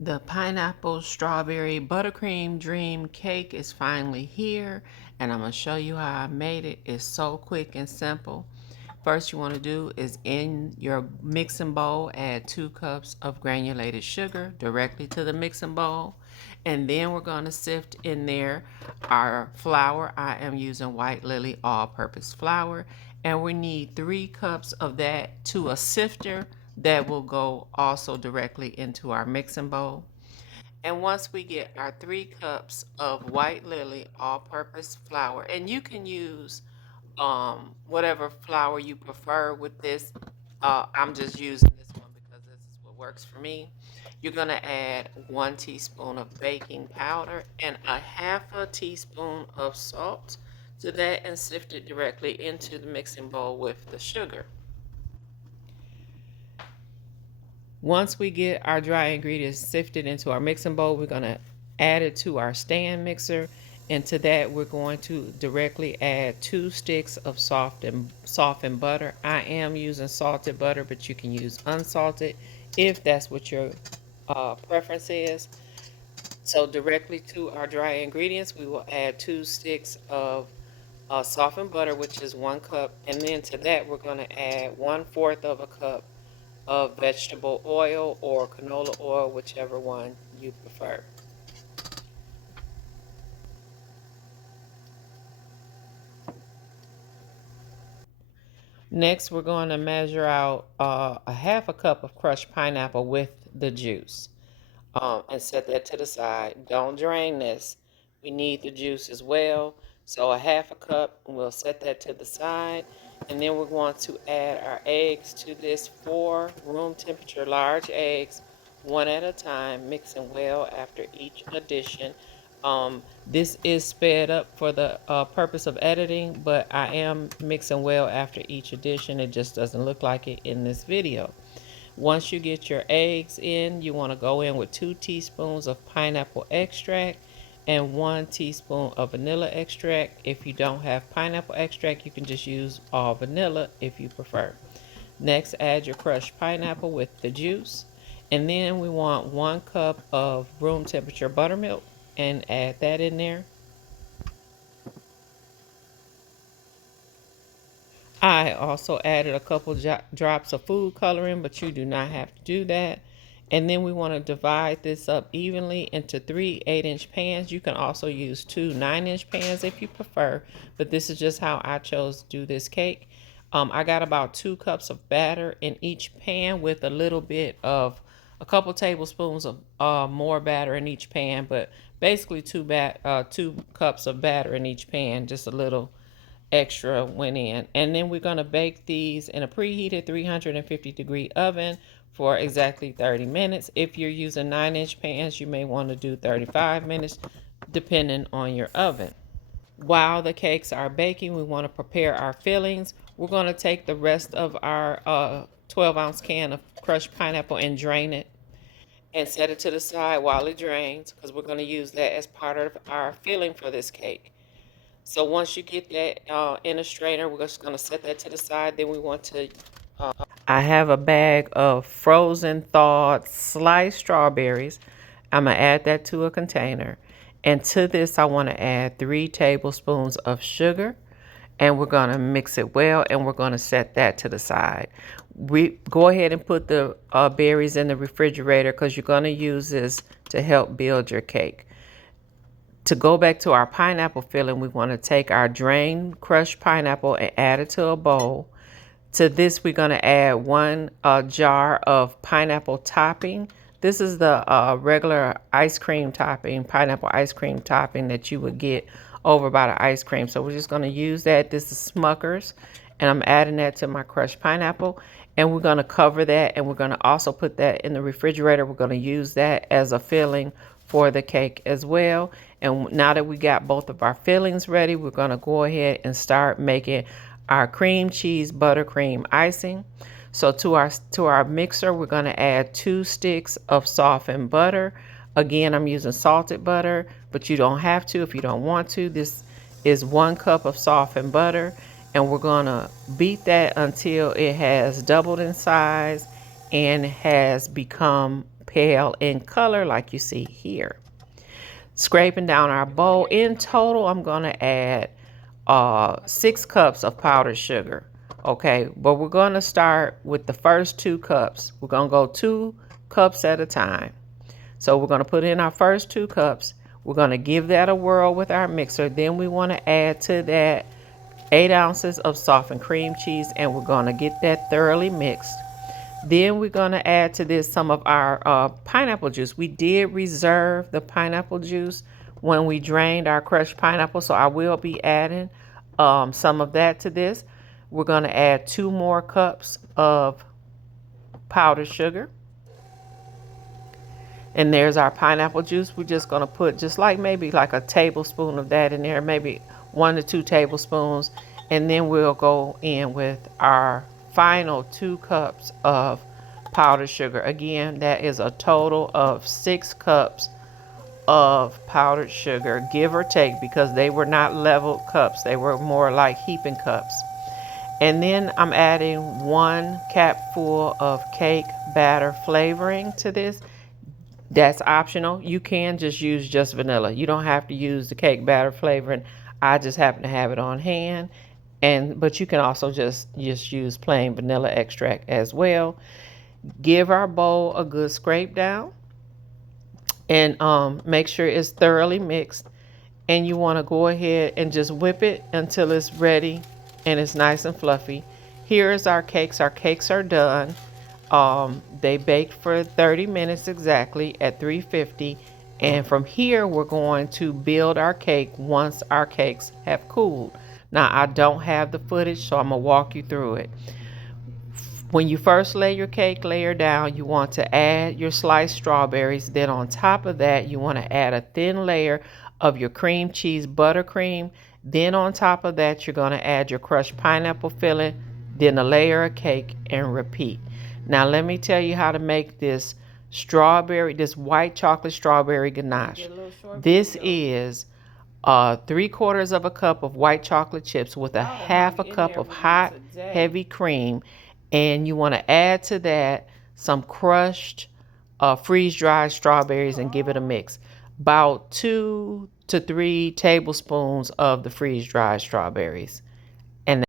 The pineapple strawberry buttercream dream cake is finally here, and I'm going to show you how I made it. It's so quick and simple. First you want to do is in your mixing bowl add 2 cups of granulated sugar directly to the mixing bowl, and then we're going to sift in there our flour. I am using White Lily all-purpose flour, and we need 3 cups of that to a sifter that will go also directly into our mixing bowl. And once we get our 3 cups of White Lily all-purpose flour, and you can use whatever flour you prefer with this. I'm just using this one because this is what works for me. You're going to add 1 teaspoon of baking powder and a half a teaspoon of salt to that, and sift it directly into the mixing bowl with the sugar. Once we get our dry ingredients sifted into our mixing bowl, we're going to add it to our stand mixer. And to that, we're going to directly add 2 sticks of softened butter. I am using salted butter, but you can use unsalted if that's what your preference is. So directly to our dry ingredients, we will add 2 sticks of softened butter, which is 1 cup. And then to that, we're going to add 1/4 of a cup of vegetable oil or canola oil, whichever one you prefer. Next, we're going to measure out a half a cup of crushed pineapple with the juice, and set that to the side. Don't drain this. We need the juice as well. So a half a cup, we'll set that to the side. And then we're going to add our eggs to this, 4 room temperature large eggs, one at a time, mixing well after each addition. This is sped up for the purpose of editing, but I am mixing well after each addition. It just doesn't look like it in this video. Once you get your eggs in, you want to go in with 2 teaspoons of pineapple extract and 1 teaspoon of vanilla extract. If you don't have pineapple extract, you can just use all vanilla if you prefer. Next, add your crushed pineapple with the juice. And then we want 1 cup of room temperature buttermilk and add that in there. I also added a couple drops of food coloring, but you do not have to do that. And then we want to divide this up evenly into 3 8-inch pans. You can also use 2 9-inch pans if you prefer, but this is just how I chose to do this cake. I got about 2 cups of batter in each pan with a little bit of a couple tablespoons of more batter in each pan, but basically 2 cups of batter in each pan, just a little extra went in. And then we're going to bake these in a preheated 350-degree oven for exactly 30 minutes. If you're using 9-inch pans, you may want to do 35 minutes depending on your oven. While the cakes are baking, we want to prepare our fillings. We're going to take the rest of our 12-ounce can of crushed pineapple and drain it and set it to the side while it drains, because we're going to use that as part of our filling for this cake. So once you get that in a strainer, we're just going to set that to the side. Then we want to, I have a bag of frozen thawed sliced strawberries. I'm going to add that to a container. And to this, I want to add 3 tablespoons of sugar. And we're going to mix it well, and we're going to set that to the side. We go ahead and put the berries in the refrigerator, because you're going to use this to help build your cake. To go back to our pineapple filling, we want to take our drained crushed pineapple and add it to a bowl. To this, we're going to add 1 jar of pineapple topping. This is the regular ice cream topping, pineapple ice cream topping that you would get over by the ice cream. So we're just going to use that. This is Smucker's, and I'm adding that to my crushed pineapple. And we're going to cover that, and we're going to also put that in the refrigerator. We're going to use that as a filling for the cake as well. And now that we got both of our fillings ready, we're going to go ahead and start making our cream cheese buttercream icing. So to our mixer, we're going to add 2 sticks of softened butter. Again, I'm using salted butter, but you don't have to if you don't want to. This is 1 cup of softened butter, and we're going to beat that until it has doubled in size and has become pale in color like you see here. Scraping down our bowl. In total, I'm going to add 6 cups of powdered sugar. Okay, but we're going to start with the first 2 cups. We're going to go 2 cups at a time. So we're going to put in our first 2 cups. We're going to give that a whirl with our mixer. Then we want to add to that 8 ounces of softened cream cheese, and we're going to get that thoroughly mixed. Then we're going to add to this some of our pineapple juice. We did reserve the pineapple juice when we drained our crushed pineapple, so I will be adding some of that to this. We're going to add 2 more cups of powdered sugar. And there's our pineapple juice. We're just going to put just like maybe like a tablespoon of that in there, maybe 1 to 2 tablespoons. And then we'll go in with our final 2 cups of powdered sugar. Again, that is a total of 6 cups of powdered sugar, give or take, because they were not leveled cups. They were more like heaping cups. And then I'm adding 1 capful of cake batter flavoring to this. That's optional. You can just use just vanilla. You don't have to use the cake batter flavoring. I just happen to have it on hand. But you can also just use plain vanilla extract as well. Give our bowl a good scrape down and make sure it's thoroughly mixed. And you want to go ahead and just whip it until it's ready and it's nice and fluffy. Here is our cakes. Our cakes are done. They baked for 30 minutes exactly at 350. And from here, we're going to build our cake once our cakes have cooled. Now, I don't have the footage, so I'm going to walk you through it. When you first lay your cake layer down, you want to add your sliced strawberries. Then on top of that, you want to add a thin layer of your cream cheese buttercream. Then on top of that, you're going to add your crushed pineapple filling, then a layer of cake, and repeat. Now let me tell you how to make this white chocolate strawberry ganache. This is 3/4 of a cup of white chocolate chips with a half a cup of hot, heavy cream. And you want to add to that some crushed, freeze-dried strawberries and give it a mix. About 2 to 3 tablespoons of the freeze-dried strawberries.